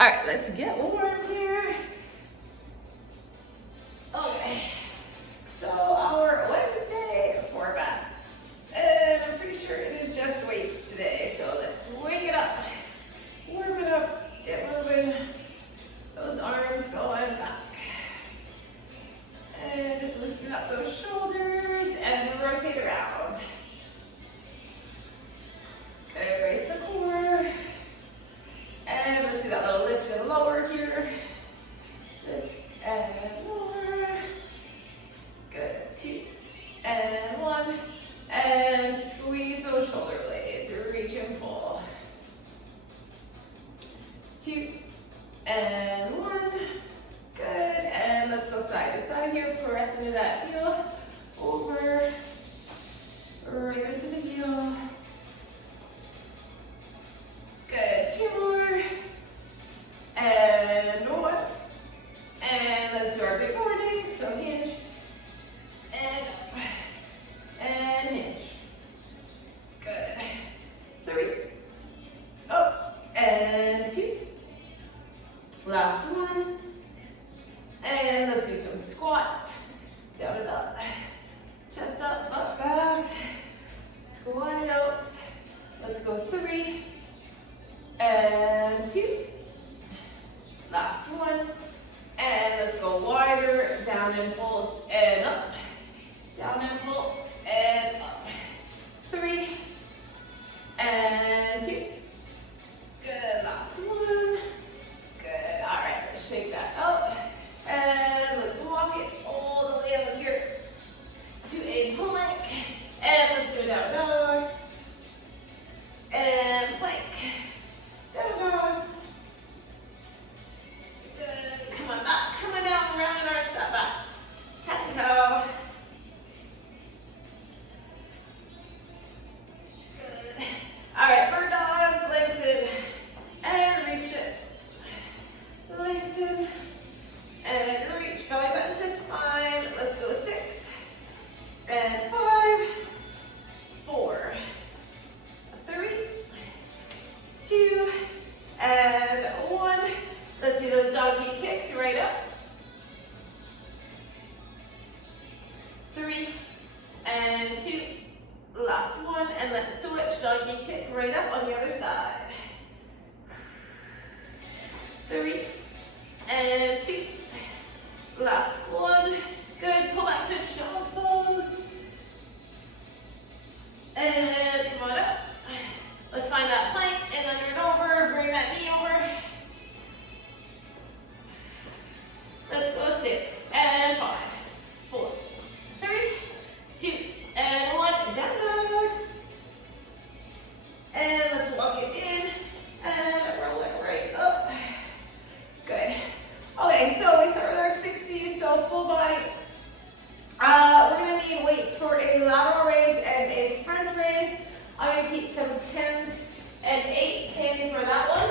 All right, let's get warm here. Okay, so our Wednesday formats, and I'm pretty sure it is just weights today, so let's wake it up, warm it up, get moving, those arms going back, and just loosen up those shoulders, and rotate around. Okay, brace the core, and let's do that little lift and lower here, lift and lower, good, 2, and 1, and squeeze those shoulder blades, reach and pull, 2, and 1, good, and let's go side to side here, press into that heel, over, right into the heel, good, 2 more, and 1, and let's do our big morning, so hinge, and hinge, good, 3, up, and 2, last 1, and let's do some squats, down and up, chest up, back, squat it out, let's go 3, and 2, last 1, and let's go wider, down and pulse, and up, down and pulse, and up, 3, and 2, good, last 1, good, all right, let's shake that up, and let's walk it all the way up here to a plank, and let's do a down dog, and plank, down dog, good, come on back, coming down, round and arch that back, cat and cow, good, all right, bird dogs, lengthen, and reach it, lengthen, and reach, belly button to spine, let's go 6, and 5, 4, 3, 2, and 1, let's do those donkey kicks right up, 3, and 2, last 1, and let's switch, donkey kick right up on the other side, 3, and 2, last 1, good, pull back, switch, dog's pose, and come on up, let's find that plank, and under and over, bring that knee over, let's go 6, and 5, 4, 3, 2, and 1, down dog, and let's walk it in, and roll it right up, good, okay, so we start with our 60s, so full body, we're going to need weights for a lateral raise and a front raise. I'm going to keep some 10s and 8s handy for that one.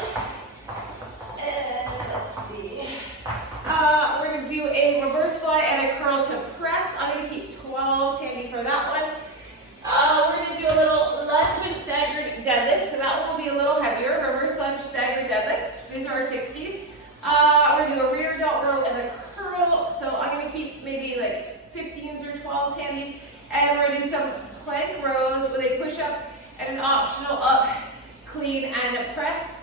And let's see. We're going to do a reverse fly and a curl to press. I'm going to keep 12s handy for that one. We're going to do a little lunge and staggered deadlift. So that one will be a little heavier. Reverse lunge, staggered deadlift. So these are our 60s. We're going to do a rear delt row and a curl. So I'm going to keep maybe like 15s or 12s handy. And we're going to do some plank rows with a push-up and an optional up, clean, and press.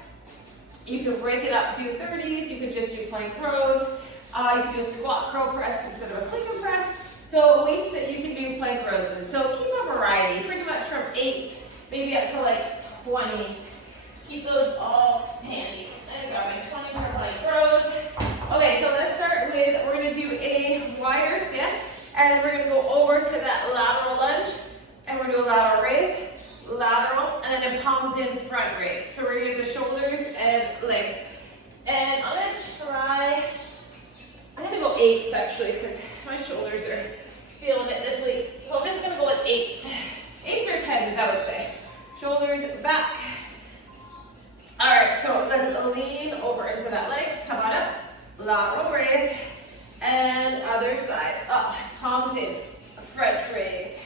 You can break it up, do 30s. You can just do plank rows. You can do a squat curl press instead of a clean and press. So weights that you can do plank rows with. So keep a variety, pretty much from 8 maybe up to like 20s. Keep those all handy. I got my 20s for plank rows. Okay, so let's start with, we're going to do a wider stance, and we're going to go over to that lateral lunge, and we're going to do a lateral raise, lateral, and then it palms in front raise. So we're going to do the shoulders and legs. And I'm going to try, I'm going to go 8s actually, because my shoulders are feeling it this week. So I'm just going to go with 8s. 8s or 10s, I would say. Shoulders back. All right, so let's lean over into that leg. Come on up. Lateral raise. And other side. Up. Palms in. Front raise.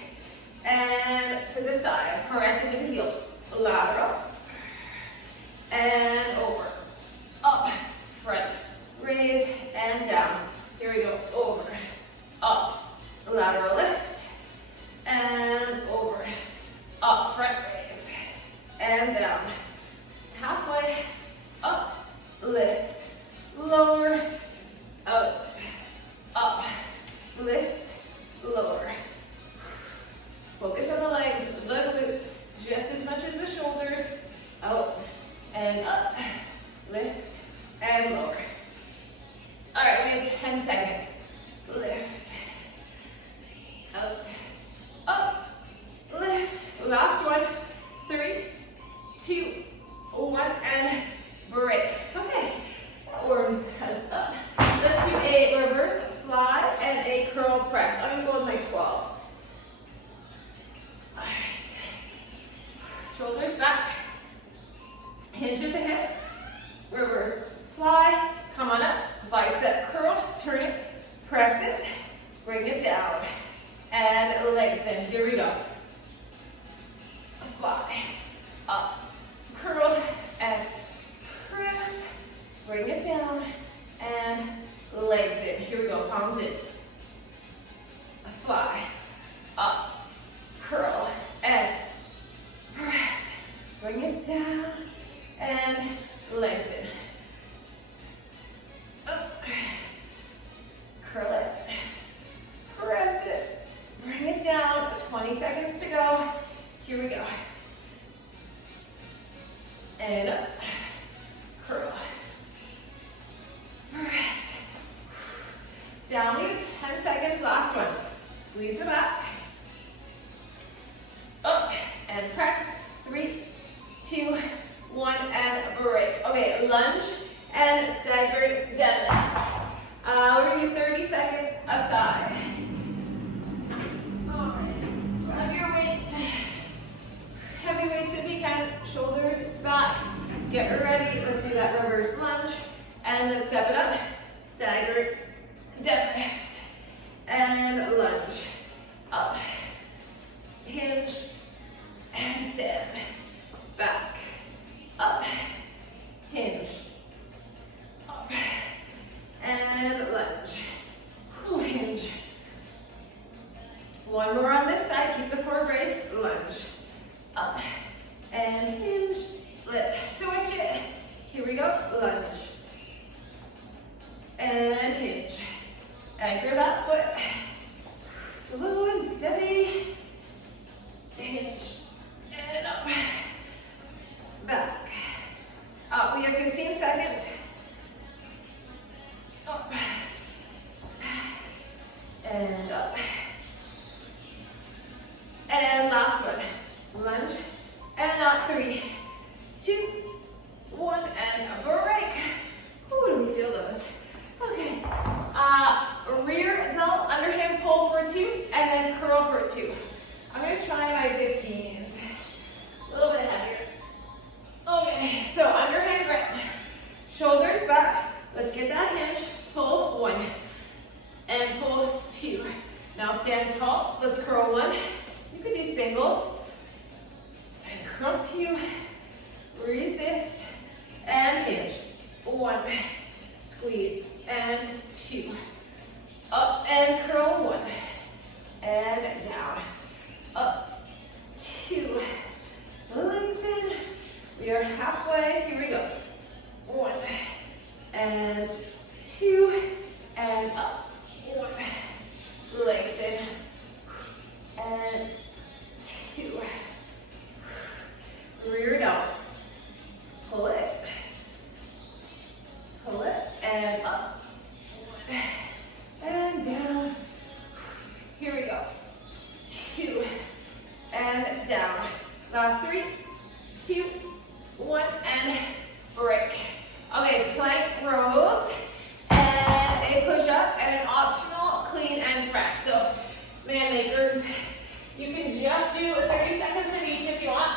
And to the side. Press into the heel. Lateral. And over. Up. fly, come on up, bicep curl, turn it, press it, bring it down, and lengthen. Here we go. Fly, up, curl, and press, bring it down, and lengthen. Here we go, palms in. Fly, up, curl, and press, bring it down, and lengthen. Up, curl it, press it, bring it down, 20 seconds to go. Here we go. And up, curl, press, down, leave 10 seconds, last one. Squeeze the back, up, and press, 3, 2, 1, and break. Okay, lunge and staggered deadlift. We're gonna do 30 seconds aside. All right, grab your weights. Heavy weights if you can, shoulders back. Get ready, let's do that reverse lunge. And let's step it up, staggered deadlift. And lunge, up, hinge, and step, back, up, hinge, up, and lunge, hinge. One more on this side, keep the core braced, lunge, up, and hinge. Let's switch it. Here we go, lunge, and hinge. Anchor that foot, slow and steady, hinge, and up, back, up, we have 15 seconds, up, and up, and last one, lunge, and up, 3, 2, 1, and a break. Ooh, do we feel those? Okay, rear delt underhand pull for 2, and then curl for 2. I'm gonna try my 15s, a little bit heavier. Okay, so underhand grip, shoulders back. Let's get that hinge, pull 1, and pull 2. Now stand tall, let's curl 1. You can do singles, and curl 2, resist, and hinge, 1, squeeze, and 2, up and curl 1, and down, up, 2, lengthen, we are halfway, here we go, 1, and 2, and up, 1, lengthen, and 2, rear down, pull it, and up, and down. Here we go. 2, and down. Last 3, 2, 1, and break. Okay, plank rows, and a push-up, and an optional clean and press. So, man makers, you can just do 30 seconds of each if you want.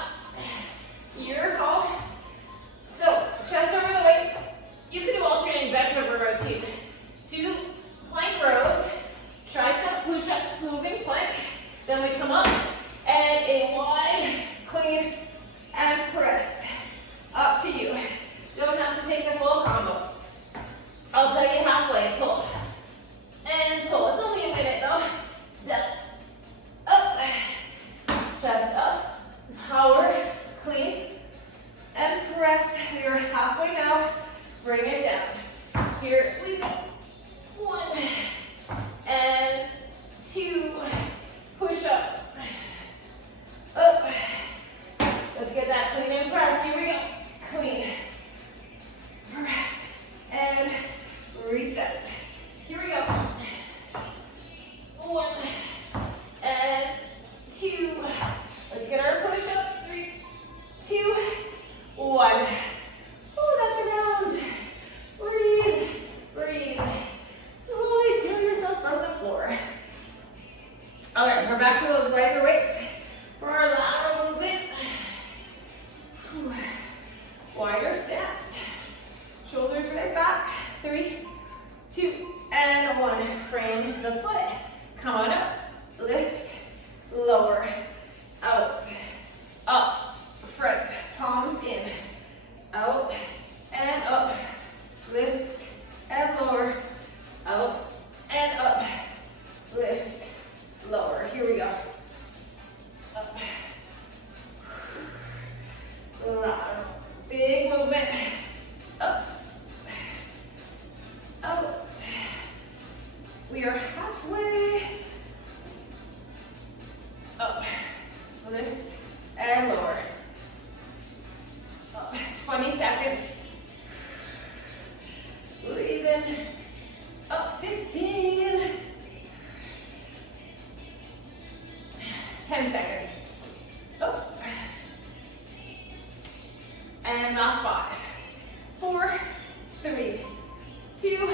Your call. So, chest over the weights. You can do alternating bent over row 2. 2 plank rows, tricep push-up, moving plank. Then we come up and a wide, clean, and press. Up to you. Don't have to take the full combo. I'll tell you halfway. Pull and pull. It's only a minute though. Down, up, chest up, power, clean, and press. We are halfway now. Bring it down. Here we go. 1 and 2. Push up. Up. Let's get that clean and press. Here we go. Clean. Press. And reset. Here we go. 1 and 2. Let's get our push up. 3, 2, 1. Oh, that's a round. Breathe. Breathe. Slow the foot. Come on up. Lift, lower, out, up, front, palms in, out, and up. Lift and lower, out, and up. Lift, lower. Here we go. Up. Big movement. Up. Out. We are halfway. Up. Lift and lower. Up. 20 seconds. Breathe in. Up. 15. 10 seconds. Up. And last 5, 4, 3, 2,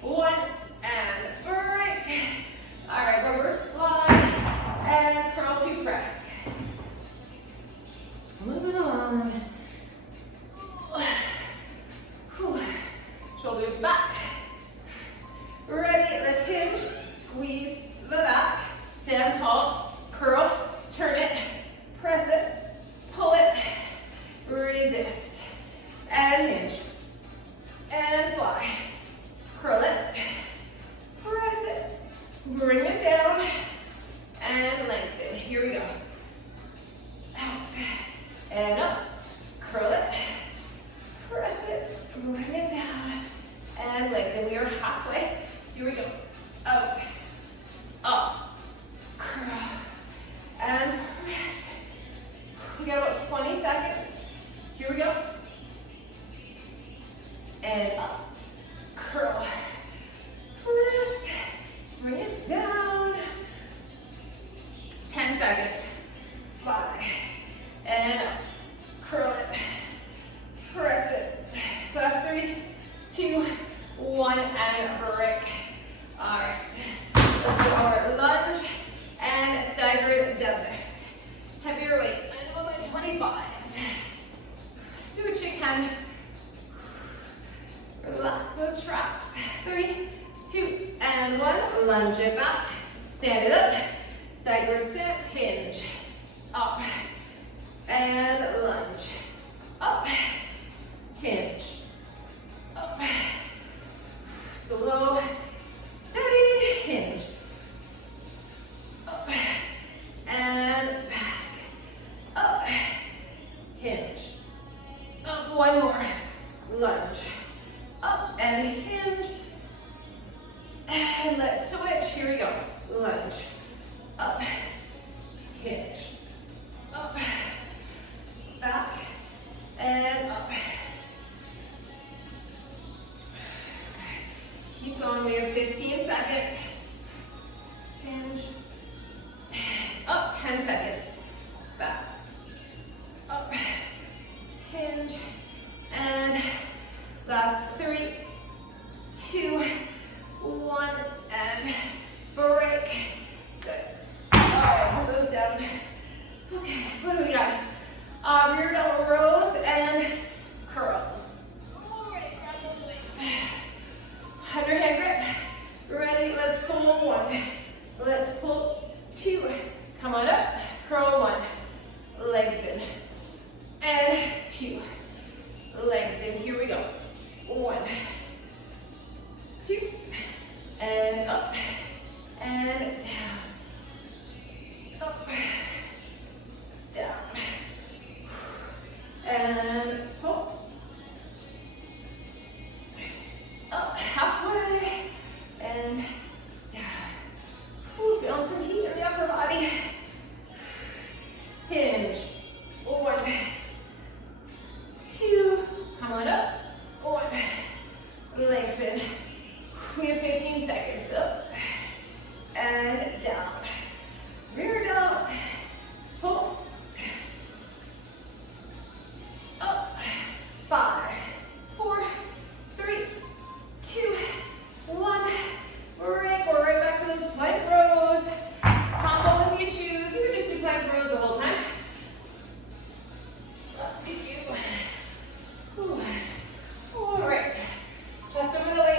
1, and break. All right, reverse fly and curl to press. Moving on. Whew. Shoulders back. Ready, let's hinge, squeeze the back, stand tall, curl, turn it, press it, pull it, resist, and hinge, and fly, curl it, press it, bring it down, and lengthen. Here we go. Out, and up, curl it, press it, bring it down, and lengthen. We are halfway. Here we go. Out, up, curl, and press. We got about 20 seconds. Here we go. And up, curl, press, bring it down. 10 seconds. 5, and up, curl it, press it. Last 3, 2, 1, and break. All right, let's do our lunge and staggered deadlift. Heavier weights, I know my 25s. Do what you can. Relax those traps. 3, 2, and 1. Lunge it back. Stand it up. Staggered stance, hinge. Up. And lunge. Up. Hinge. Up. Slow. Steady. Hinge. Up. And back. Up. Hinge. Up. One more. Lunge. Up and hinge. And let's switch. Here we go. Lunge. Up. Hinge. Up. Back. And up. Okay. Keep going. We have 15 seconds. Hinge. Up. 10 seconds. Back. Up. Hinge. And last 3, 2, 1, and break. Good. All right, put those down. Okay, what do we got? Rear double rows and curls. All right, grab those weights. Underhand grip. Ready? Let's pull 1. Let's pull 2. Come on up. Curl 1. Lengthen. And 2. Lengthen. Here we go. 1, 2, and up, and down, up, down, and pull, up, halfway, and down. Ooh, feeling some heat in the upper body. Hinge. 1, 2, come on up. 1, lengthen. We have 15 seconds. Up and down. Rear delt. Pull. Up. 5, 4, 3, 2, 1. Break. We're right back to those plank rows. Combo if you choose. You can just do plank rows the whole time. Up to you. All right. Chest over the leg.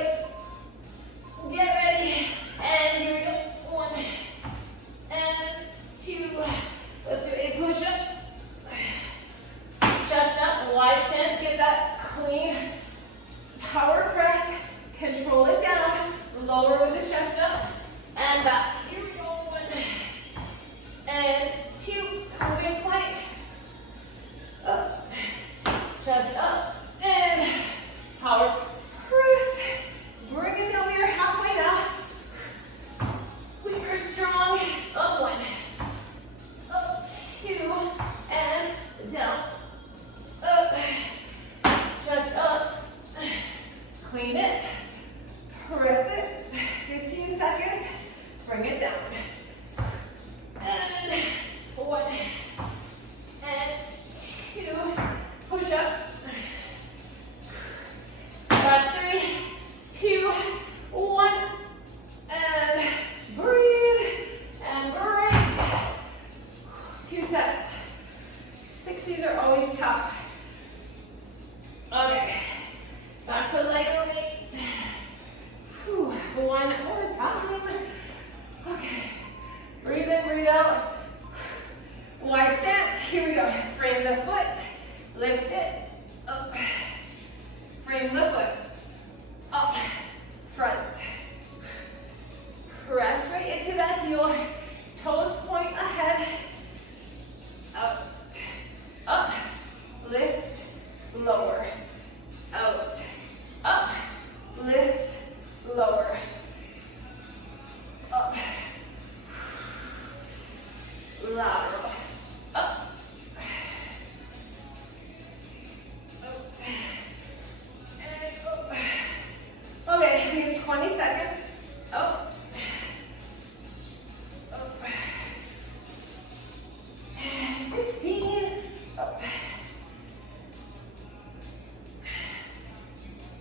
Clean it. Press it. 15 seconds. Bring it down. And 1 and 2. Push up. Last 3, 2, 1. And breathe. And break. 2 sets. 60s are always tough. Okay. Back to Lego weights. Whew. 1 more time. Okay. Breathe in, breathe out. Wide stance. Here we go. Frame the foot. Lift it. Up. Frame the foot. Up. Front. Press right into that heel. Toes point ahead. Out. Up. Lift. Lower. Out. Up. Lift. Lower. Up. Lateral. Up. Out. And up. Okay, we have 20 seconds. Up. Up. And 15. Up.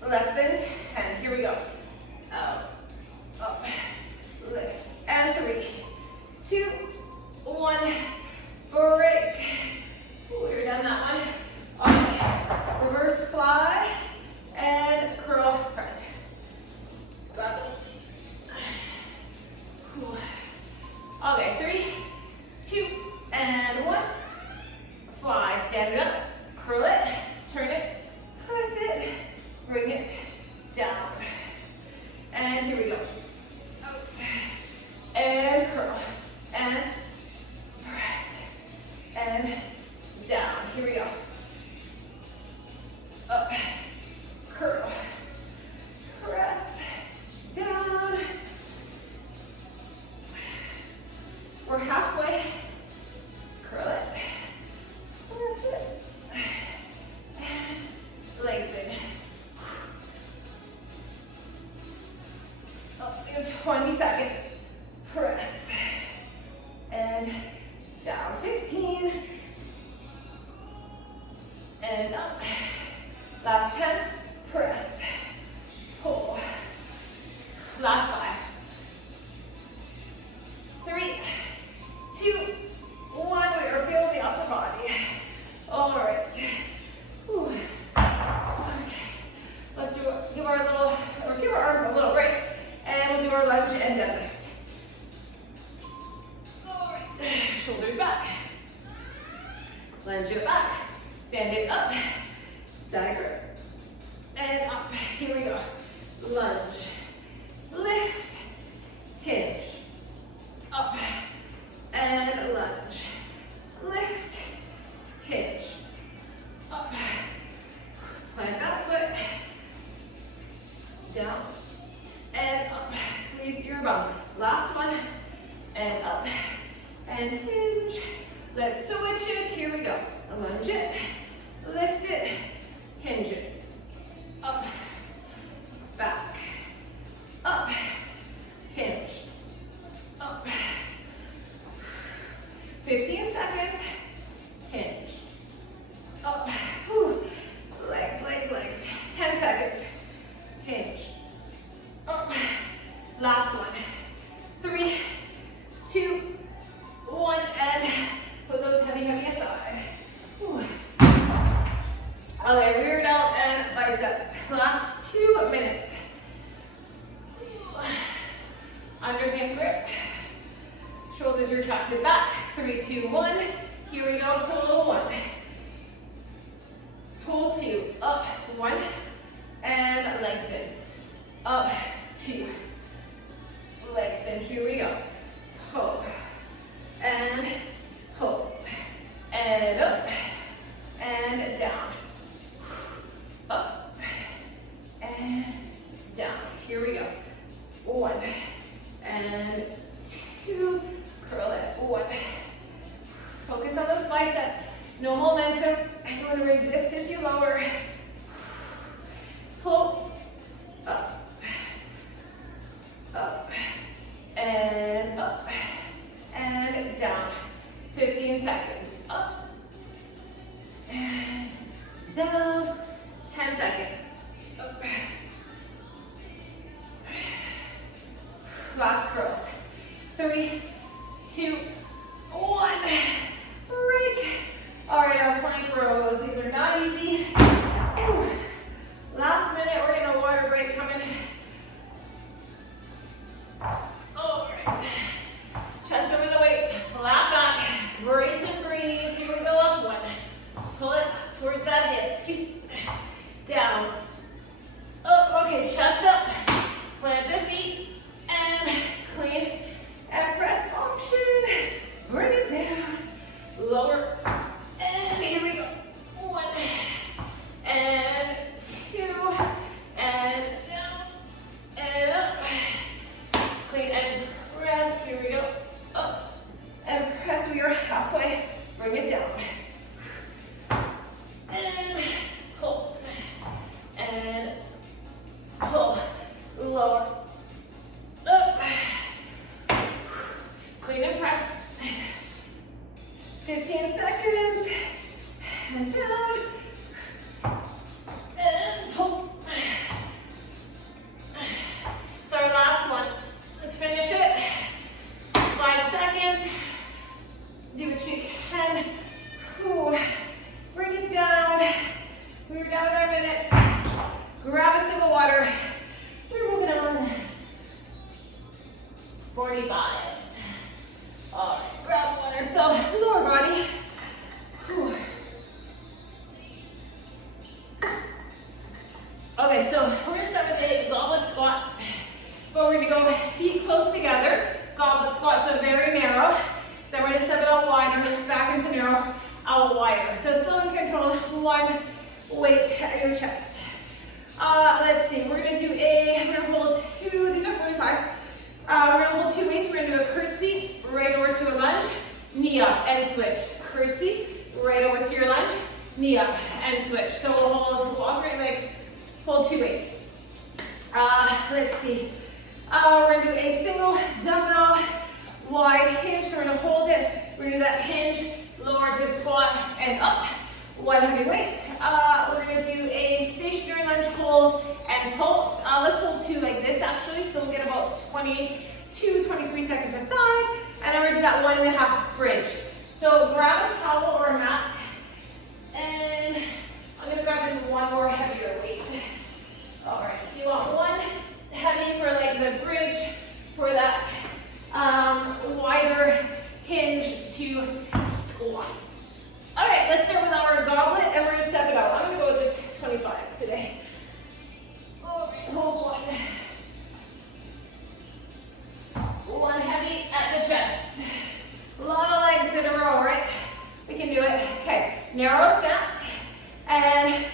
Less than 10. Here we go. Out. Up. Lift. And 3, 2, 1. Break. Ooh, we're done that one. Okay. Reverse fly and curl press. Grab it. Ooh. Okay, 3, 2, and 1. Fly. Stand it up. Curl it. Turn it. Press it. Bring it down. And here we go. Out. And curl. And press. And down. Here we go. Up. Curl. Press. Down. We're halfway. Curl it. Press it. And lengthen. Up. 20 seconds. Press. And down. 15. And up. Last 10. Press. Pull. Last 5. 3, 2, 1. We are feeling the upper body. All right. Whew. Okay. Let's give our arms a little break, and we'll do our lunge and deadlift. All right. Shoulders back. Lunge it back. Stand it up. Stagger. And up. Here we go. Lunge. Lift. Hinge. Up. And lunge. Lift. Hinge. Up. Plant that foot. Down. And up. Squeeze your bum. Last one. And up. And hinge. Let's switch it. Here we go. Lunge it. Lift it. Hinge it. Up. Back. Up. Hinge. Up. 15 seconds. Hinge. Up. Whew. Legs, legs, legs. 10 seconds. Hinge. Up. Last one. 3, 2, 1, and put those heavy aside. Whew. Okay, rear delt and biceps. Last 2 minutes. Underhand grip. Shoulders retracted back. 3, 2, 1. Here we go. Pull 1. Pull 2. Up. 1. And lengthen. Up. 2. Lengthen. Here we go. Pull. And pull. And up. And down. Up. And down. Here we go. 1. And 2. Curl it. 1. Focus on those biceps. No momentum. And you want to resist as you lower. Pull. pull, lower, up, clean and press, 15 seconds, and down, and pull. So our last one, let's finish it, 5 seconds, do what you can. Ooh. Bring it down. We're down in our minutes. Grab a sip of water. We're moving on. 45s. All right, grab water. So lower body. Whew. Okay, so we're gonna start with a goblet squat, but we're gonna go feet close together. Goblet squat, so very narrow. Then we're gonna step it out wider, back into narrow, out wider. So still in control, one weight at your chest. Let's see, we're gonna hold two, these are 45s. We're gonna hold 2 weights, we're gonna do a curtsy, right over to a lunge, knee up and switch. Curtsy, right over to your lunge, knee up and switch. So we'll hold, alternate legs, hold 2 weights. Let's see, we're gonna do a single dumbbell wide hinge, so we're gonna hold it, we're gonna do that hinge, lower to squat and up, 1 heavy weight. We're gonna do a stationary lunge hold and pulse. Let's hold 2 like this actually, so we'll get about 22, 23 seconds aside, and then we're gonna do that 1.5 bridge. So grab a towel or a mat, and I'm gonna grab this one more heavier weight. All right, so you want 1 heavy for like the bridge, for that wider hinge to squats. All right, let's start with our goblet, and we're gonna step it out. I'm gonna go with just 25s today. Hold 1 heavy at the chest. A lot of legs in a row, right? We can do it. Okay, narrow stance, and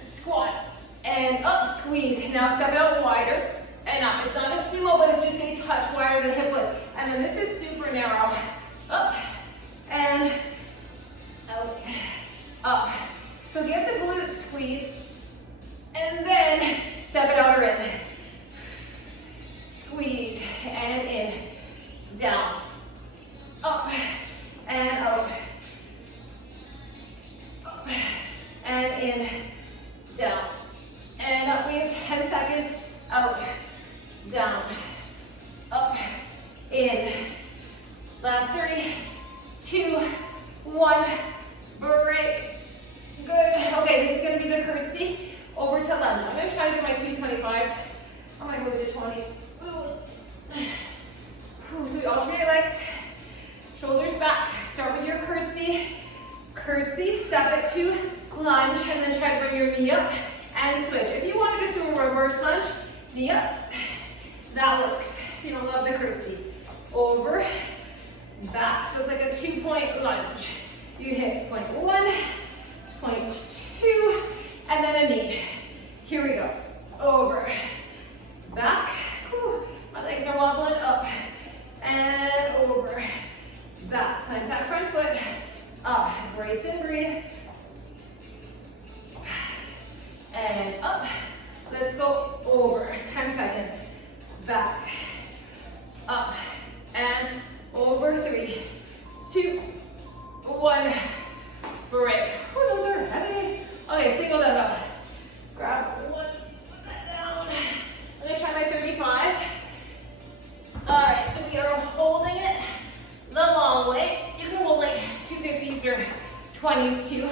squat, and up, squeeze. Now step it out wider, and up. It's not a sumo, but it's just a touch wider than hip width. And then this is super narrow. Up, and out, up. So get the glute squeeze, and then step it out or in. Squeeze, and in, down, up, and out, up, and in, down, and up. We have 10 seconds, out, down, up, in. Last 3, 2, 1, break. Good. Okay, this is going to be the curtsy over to lunge. I'm going to try to do my 2 25s. I might go to the 20s. So we alternate legs, shoulders back. Start with your curtsy. Curtsy, step it to lunge, and then try to bring your knee up and switch. If you want to just do a reverse lunge, knee up, that works. If you don't love the curtsy. Over, back. So it's like a 2-point lunge. You hit point 1, point 2, and then a knee. Here we go. Over, back. Whew. My legs are wobbling up. And over, back. Plant that front foot. Up. Brace and breathe. And up. Let's go over. 10 seconds. Back. Up. And over. 3, 2, 1. Break. Oh, those are heavy. Okay, single them up. Grab one, put that down. Let me try my 35. All right, so we are holding it the long way. You can hold like 250s or 20s too.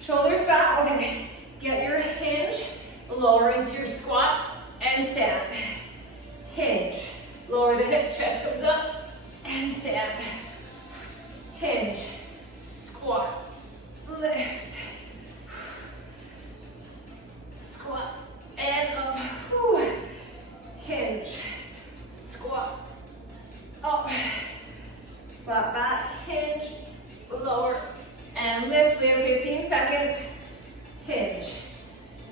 Shoulders back. Okay, get your hinge, lower into your squat, and stand. Hinge, lower the hips, chest goes up, and stand. Hinge, squat, lift, squat, and up. Whew. Hinge, squat, up, flat back, hinge, lower, and lift. We have 15 seconds. Hinge,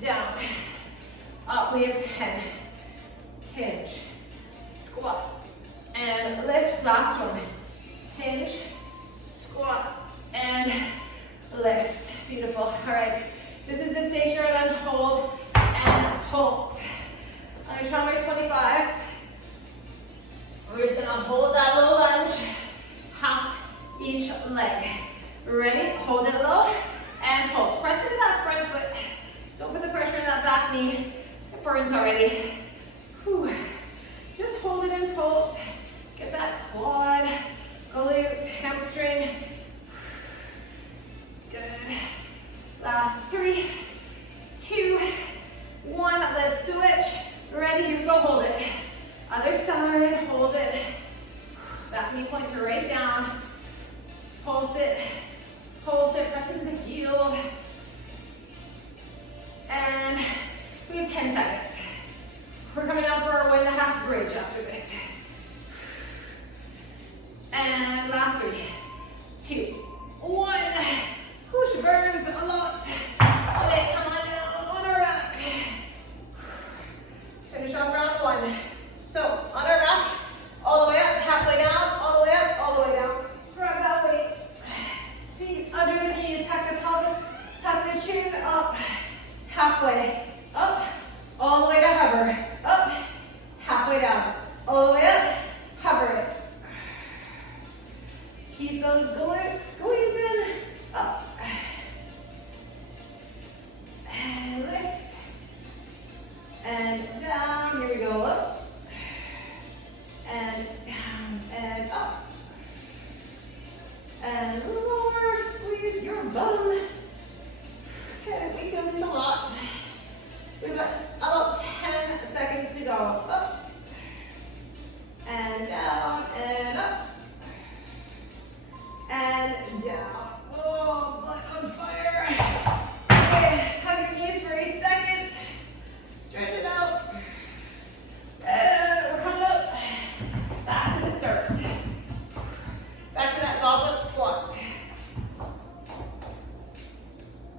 down, up. We have 10. Hinge, squat, and lift. Last one. Hinge, squat, and lift. Beautiful. All right. This is the stationary lunge hold and pulse. burns already. Whew. Just hold it in pulse. Get that quad, glute, hamstring. Good. Last 3, 2, 1. Let's switch. Ready? Here we go. Hold it. Other side. Hold it. Back knee points right down. Pulse it. Pulse it. Press into the heel. And we have 10 seconds. We're coming out for our 1.5 bridge after this. And last 3, 2, 1. Push burns a lot. Okay, come on down on our back. Let's finish off round 1. So on our back, all the way up, halfway down, all the way up, all the way down. Grab that weight. Feet under the knees, tuck the pelvis, tuck the chin up. Halfway up, all the way to hover. Up, halfway down, all the way up, hover it. Keep those glutes squeezing. Up. And lift. And down. Here we go. Up. And down. And up. And lower. Squeeze your bum. Okay, we can do this a lot. We've got about 10 seconds to go. Up. And down. And up. And down. Oh, blood on fire. Okay, hug your knees for a second. Stretch it out. And we're coming up. Back to the start. Back to that goblet squat.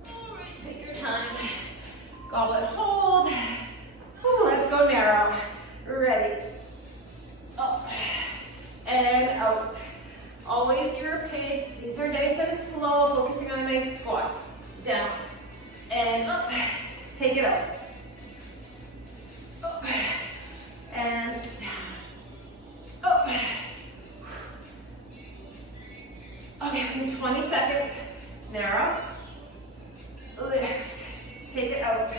All right, take your time. Goblet hold. Ooh, let's go narrow. Ready. Up. And out. Always your pace. These are nice and slow, focusing on a nice squat. Down and up. Take it out. Up and down. Up. Okay, in 20 seconds. Narrow. Lift. Take it out.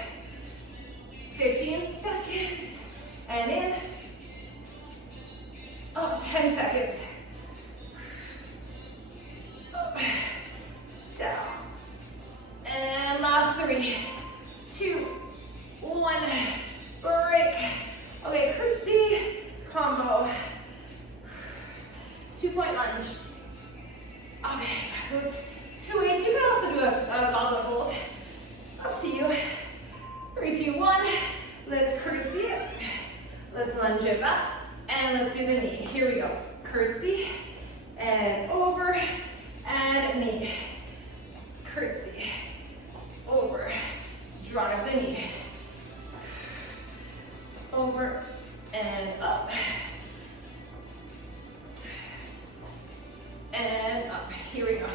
15 seconds. And in. Up. 10 seconds. Up, down, and last 3, 2, 1, break. Okay, curtsy, combo, 2-point lunge. Okay, those 2 weights. You can also do a goblet hold. Up to you. 3, 2, 1. Let's curtsy it. Let's lunge it back, and let's do the knee. Here we go. Curtsy, and over. And knee, curtsy, over, drive the knee, over and up, and up. Here we go.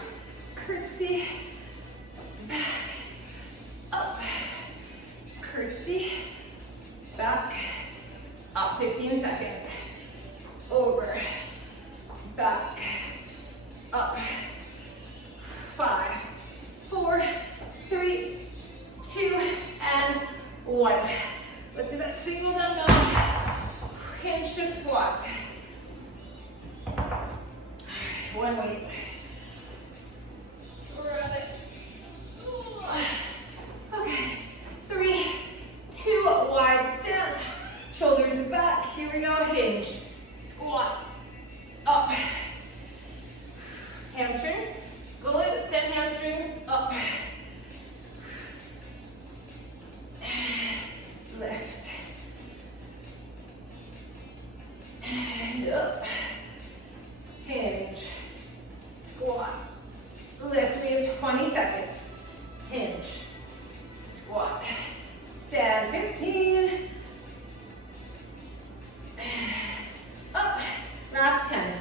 Curtsy, back, up, curtsy, back, up. 15 seconds. Over, back, up. 5, 4, 3, 2, and 1. Let's do that single dumbbell hinge to squat. All right, one weight. Grab it. Okay, 3, 2, wide stance. Shoulders back. Here we go. Hinge. Squat. Up. Hamstrings. Glutes and hamstrings up. Lift. And up. Hinge. Squat. Lift. We have 20 seconds. Hinge. Squat. Stand 15. And up. Last 10.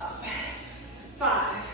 Up. 5,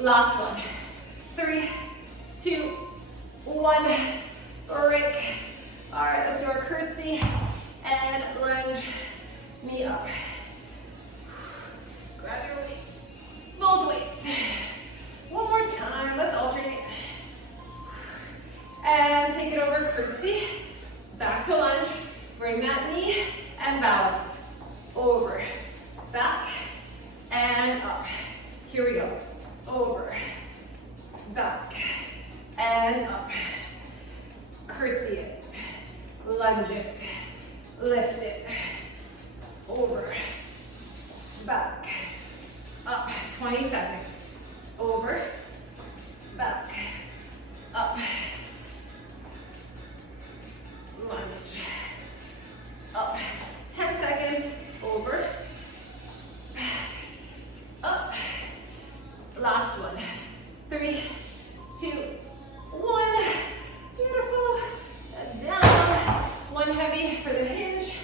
Last one. 3, 2, 1. Break. All right, let's do our curtsy and lunge me up. Grab your weights, both weights. One more time, let's alternate. And take it over, curtsy, back to lunge. Bring that knee and balance. Over, back, and up. Here we go. Over, back, and up. Curtsy it, lunge it, lift it, over, back, up, 20 seconds, over, back, up, lunge, up, 10 seconds, over, back, up, last one, 3, 2, 1, beautiful, down, one heavy for the hinge.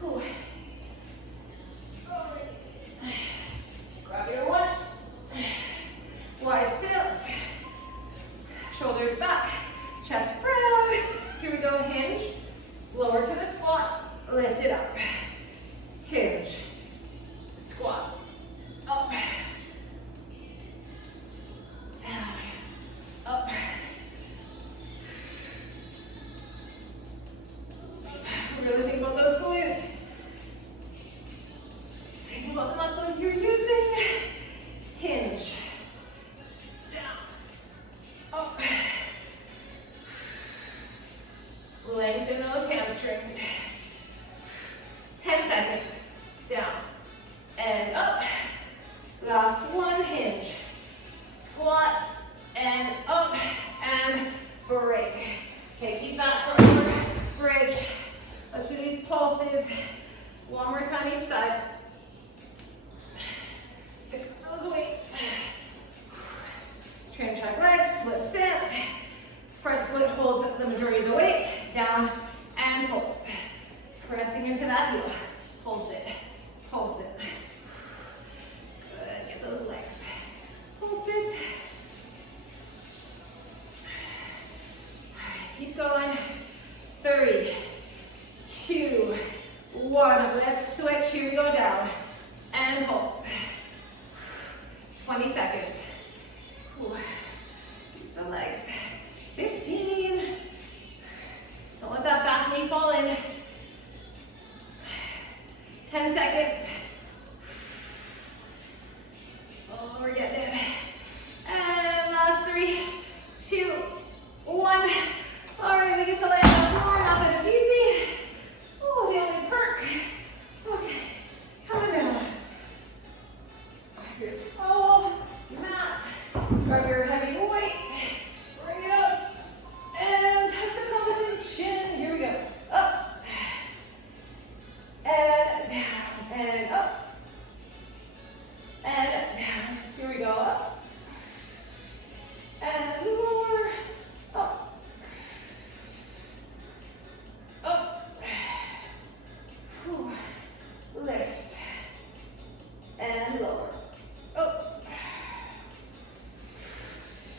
Whew. Grab your one, wide silts, shoulders back, chest proud. Here we go, hinge, lower to the squat, lift it up, hinge, squat, up, down, up. Really think about those glutes. Think about the muscles you're using. Hinge. Down. Up. Lengthen those hamstrings. 10 seconds. Down. And up. Last one, hinge. Squat. And up. And break. Okay, keep that forever. Bridge. Let's do these pulses. One more time each side. Pick up those weights. Train track legs, split stance. Front foot holds the majority of the weight. Down and pulse. Pressing into that heel. Pulse it. Pulse it. Good. Get those legs. Hold it. All right, keep going. 3, 2, 1. Let's switch. Here we go, down and hold. 20 seconds. Use the legs. 15. Don't let that back knee fall in. 10 seconds. Oh, we're getting it. And last 3, 2, 1. All right, we get to land on the floor. Not that it's easy. Oh, the only perk. Okay, coming down. Here's towel, mat. Grab your heavy weight. Bring it up. And tuck the pelvis and chin. Here we go. Up. And down. And up. And down. Here we go. Up. And lower. Up. Up. Whew. Lift. And lower. Up.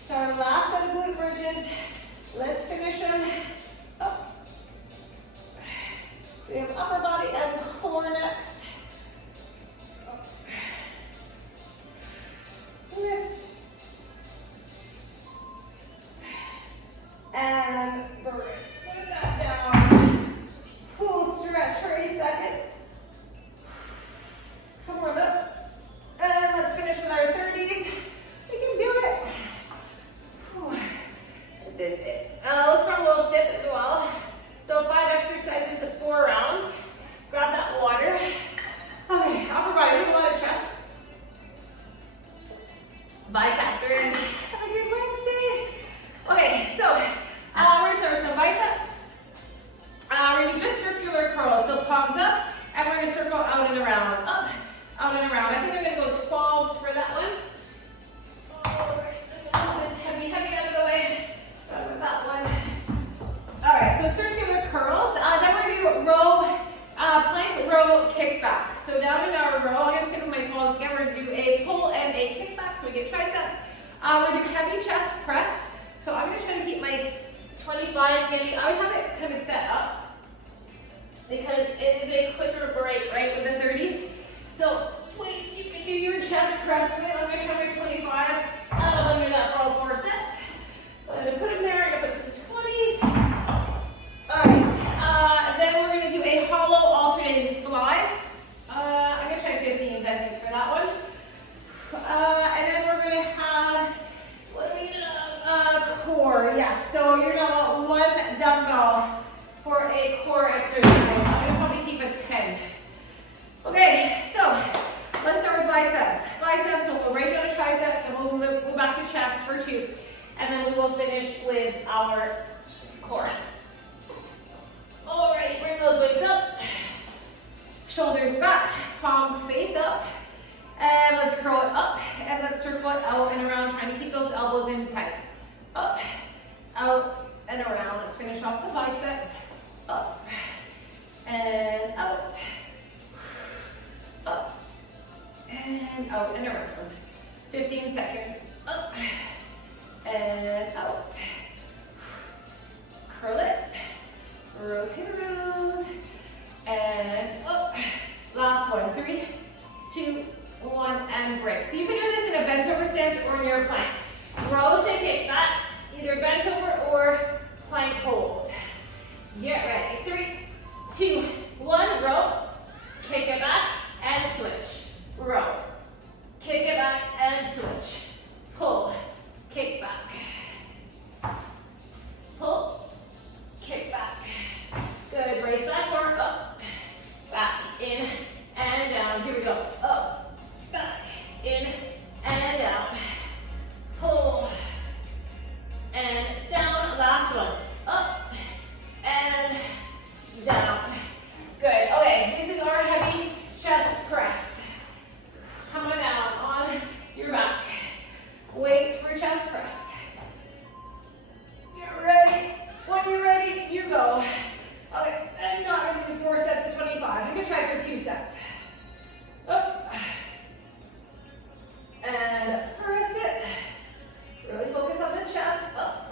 So our last set of glute bridges. Let's finish them up. We have upper body and core next. Up. Lift. And break. Put that down. Full stretch for a second. Come on up. And let's finish with our 30s. We can do it. Whew. This is it. Let's run a little sip as well. So 5 exercises at 4 rounds. Grab that water. Okay, upper body, we have a lot of chest. Bye, Catherine. Have a good Wednesday. Okay, so we're gonna start with some biceps. We're gonna do just circular curls. So palms up, and we're gonna circle out and around. Up, out and around. I think I'm gonna go 12s for that one. Oh, this heavy out of the way. Got with that one. All right, so circular curls. Then we're gonna do row, plank, row, kickback. So down in our row, I'm gonna stick with my 12s again. We're gonna do a pull and a kickback, so we get triceps. We're doing heavy chest press. So I'm gonna try to keep my 25s handy. I would have it kind of set up because it is a quicker break, right, with the 30s. So weights, you can do your chest press. I'm gonna try my 25s. I don't want to do that for all 4 sets. I'm gonna put them there, I'm gonna put some 20s. All right, then we're gonna do a hollow alternating fly. I'm gonna try 15s, I think, for that one. And then we're gonna have, what do we have? Core, yes. So you're gonna want 1 dumbbell for a core exercise. I'm gonna probably keep a 10. Okay, so let's start with biceps. Biceps, we'll go right down to triceps, and we'll go back to chest for 2. And then we will finish with our core. Alright, bring those weights up. Shoulders back, palms face up. And let's curl it up, and let's circle it out and around, trying to keep those elbows in tight. Up, out, and around. Let's finish off the biceps. Up, and out. Up, and out, and around. 15 seconds. Up, and out. Curl it. Rotate around. And up. Last one. 3, 2, 1, and break. So you can do this in a bent over stance or in your plank. Rotate it back, either bent over or plank hold. Get ready. 3, 2, 1, row. Kick it back and switch. Row. Kick it back and switch. Pull. Kick back. Pull. Kick back. Good. Brace that core up. Back. In and down. Here we go. Up. Back. In and out. Pull. And down. Last one. Up. And down. Good. Okay. This is our heavy chest press. Come on down on your back. Weights for chest press. Get ready. When you're ready, you go. Okay, I'm not going to do 4 sets of 25. I'm going to try for 2 sets. Up. And press it. Really focus on the chest. Up.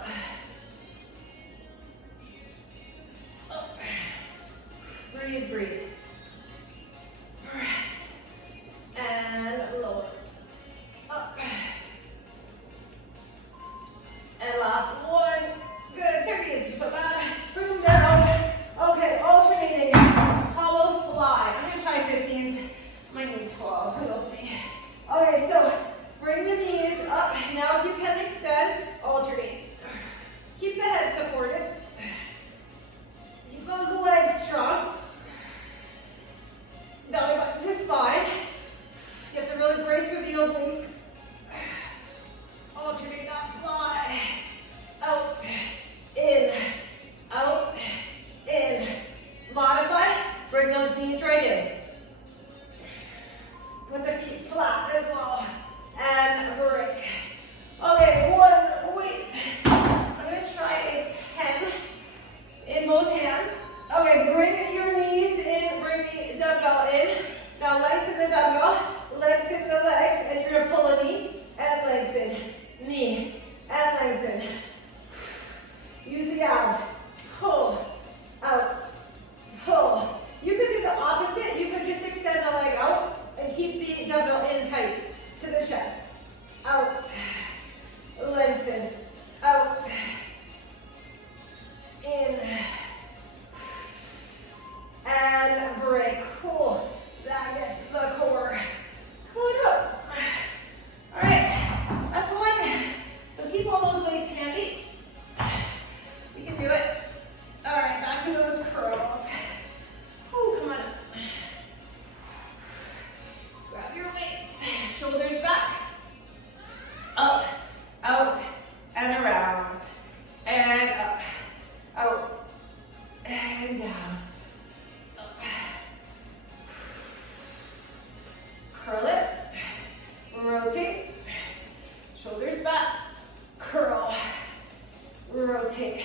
Up. Breathe, breathe. Press. And lower. Up. And last one. Good. There he is. So bad. Bring him down. Okay, alternating. Hollow fly. I'm going to try 15s. Might need 12. We'll see. Okay, so bring the knees up. Now if you can extend, alternate. Keep the head supported. Keep those legs strong. Belly button to spine. You have to really brace through the obliques. Alternate that fly. Out, in, out, in. Modify. Bring those knees right in. Put the feet flat as well. And break. Okay, 1 weight. I'm going to try a 10 in both hands. Okay, bring your knees in, bring the dumbbell in. Now lengthen the dumbbell, lengthen the legs, and you're going to pull a knee and lengthen. Knee and lengthen. Use the abs. Pull, out, pull. You could do the opposite. You could just extend the leg out and keep the dumbbell in tight to the chest. Out, lengthen, out, in, and break. Cool. That gets the core. Good up. All right, that's one. So keep all those weights handy. You can do it. All right, back to those curls. Whew, come on up. Grab your weights. Shoulders back. Up, out, and around. And up, out, and down. Up. Curl it. Rotate. Shoulders back. Curl. Rotate.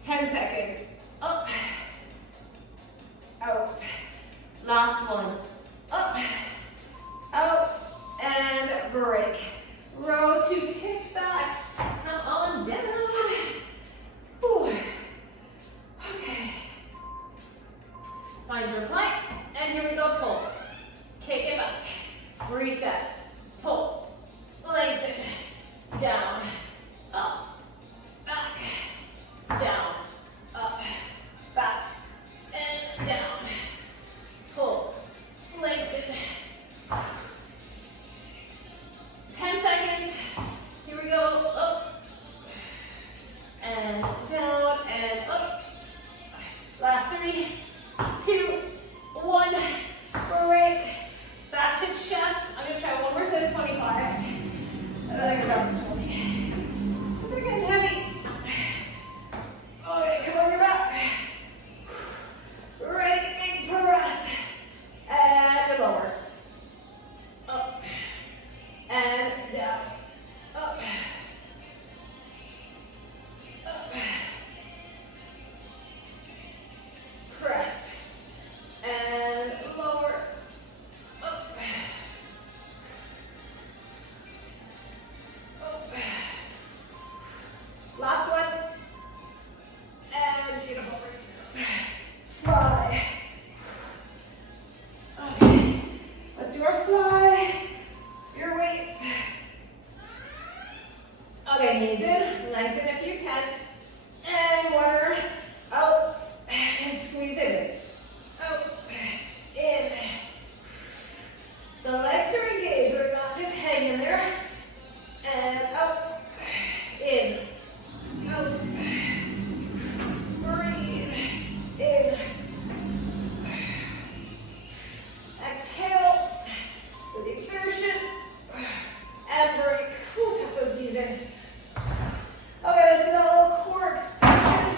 10 seconds. Up. Out. Last one. Up. Out. And break. Row to kick back. Okay, knees in, lengthen if you can. And water out, and squeeze it in. Out, in. The legs are engaged, we're not just hanging there. And out, in, out. Breathe, in. Exhale, with exertion, and break. Tuck those knees in. Okay, let's do a little core extension.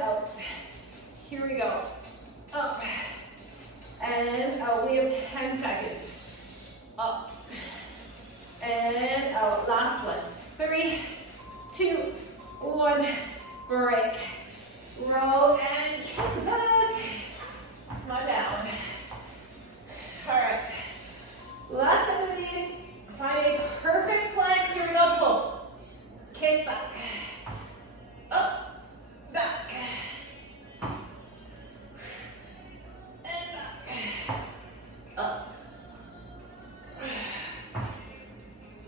out. Here we go. Up and out. We have 10 seconds. Up and out. Last one. 3, 2, 1. Break. Row and kick back. Come on down. All right. Last set of these. Find a perfect plank. Here we go. Pull. Kick back. Up. Back. And back. Up.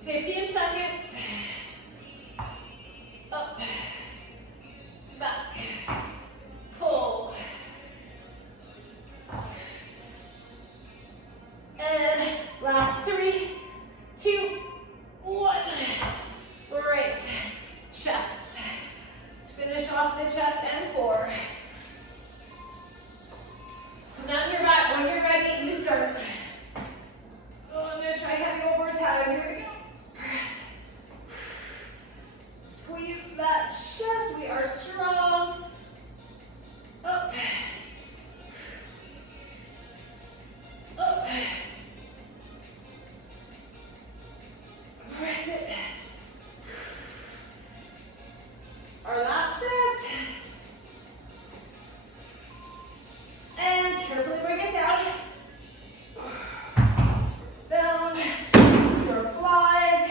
15 seconds. Up. Back. Pull. And last 3, 2, 1. Break. Chest. Finish off the chest and core. Come down your back. When you're ready, you start. Oh, I'm going to try heavy overtime. Here we go. Press. Squeeze that chest. We are strong. Up. Up. Press it. Our last set. And carefully bring it down. Down. Sort of flies.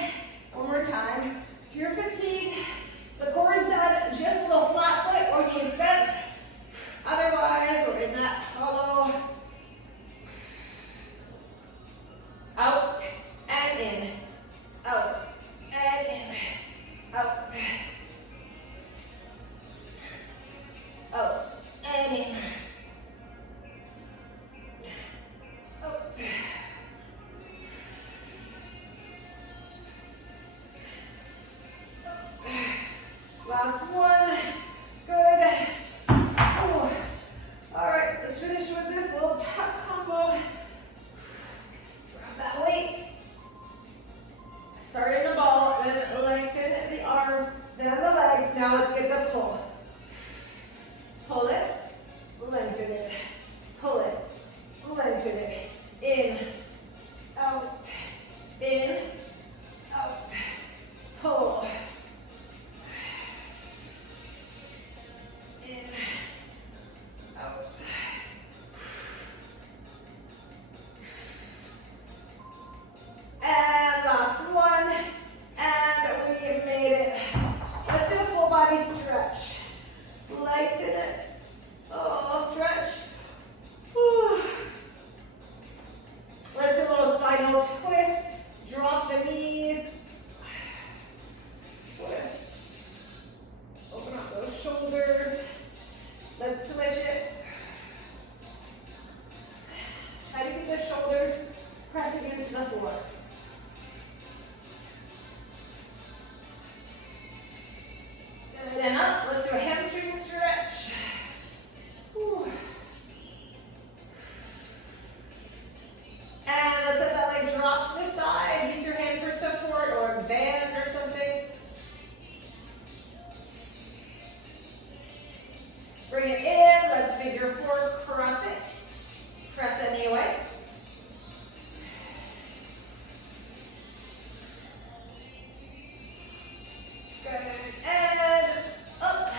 One more time. If you're fatigued, the core is done. Just a little flat foot or knees bent. Otherwise, we're in that hollow. Out and in. Out and in. Out. Out and in. Out. Last one. Good. Oh. All right, let's finish with this little tuck combo. Grab that weight. Start in a ball, then lengthen the arms, then the legs. Now let's get the pull. Pull it, lengthen it. Pull it, lengthen it. In, out, in, out. Pull. In, out. And last one. And we made it. Let's do a full body stretch. Lengthen it. Oh, stretch. Whew. Let's do a little spinal twist. Drop the knees. Twist. Open up those shoulders. Let's switch it. Try to keep the shoulders pressing into the floor. Good, and up. Let's do a hamstring stretch. Whew. And let's let that leg drop to the side. Use your hand for support or a band or something. Bring it in. Let's figure 4, cross it. Press any way. Good. And up.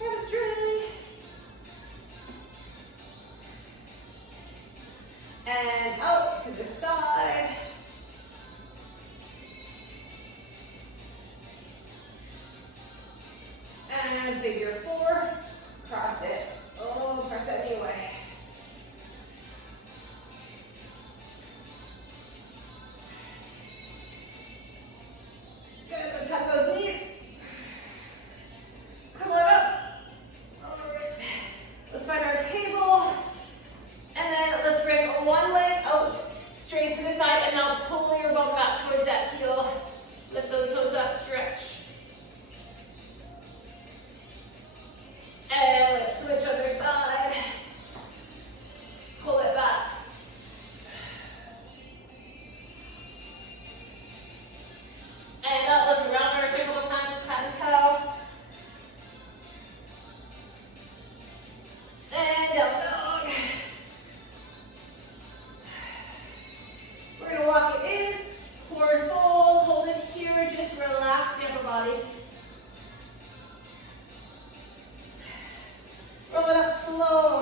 Hamstring. And out to the side. And figure 4. Cross it. Oh, press it anyway. slow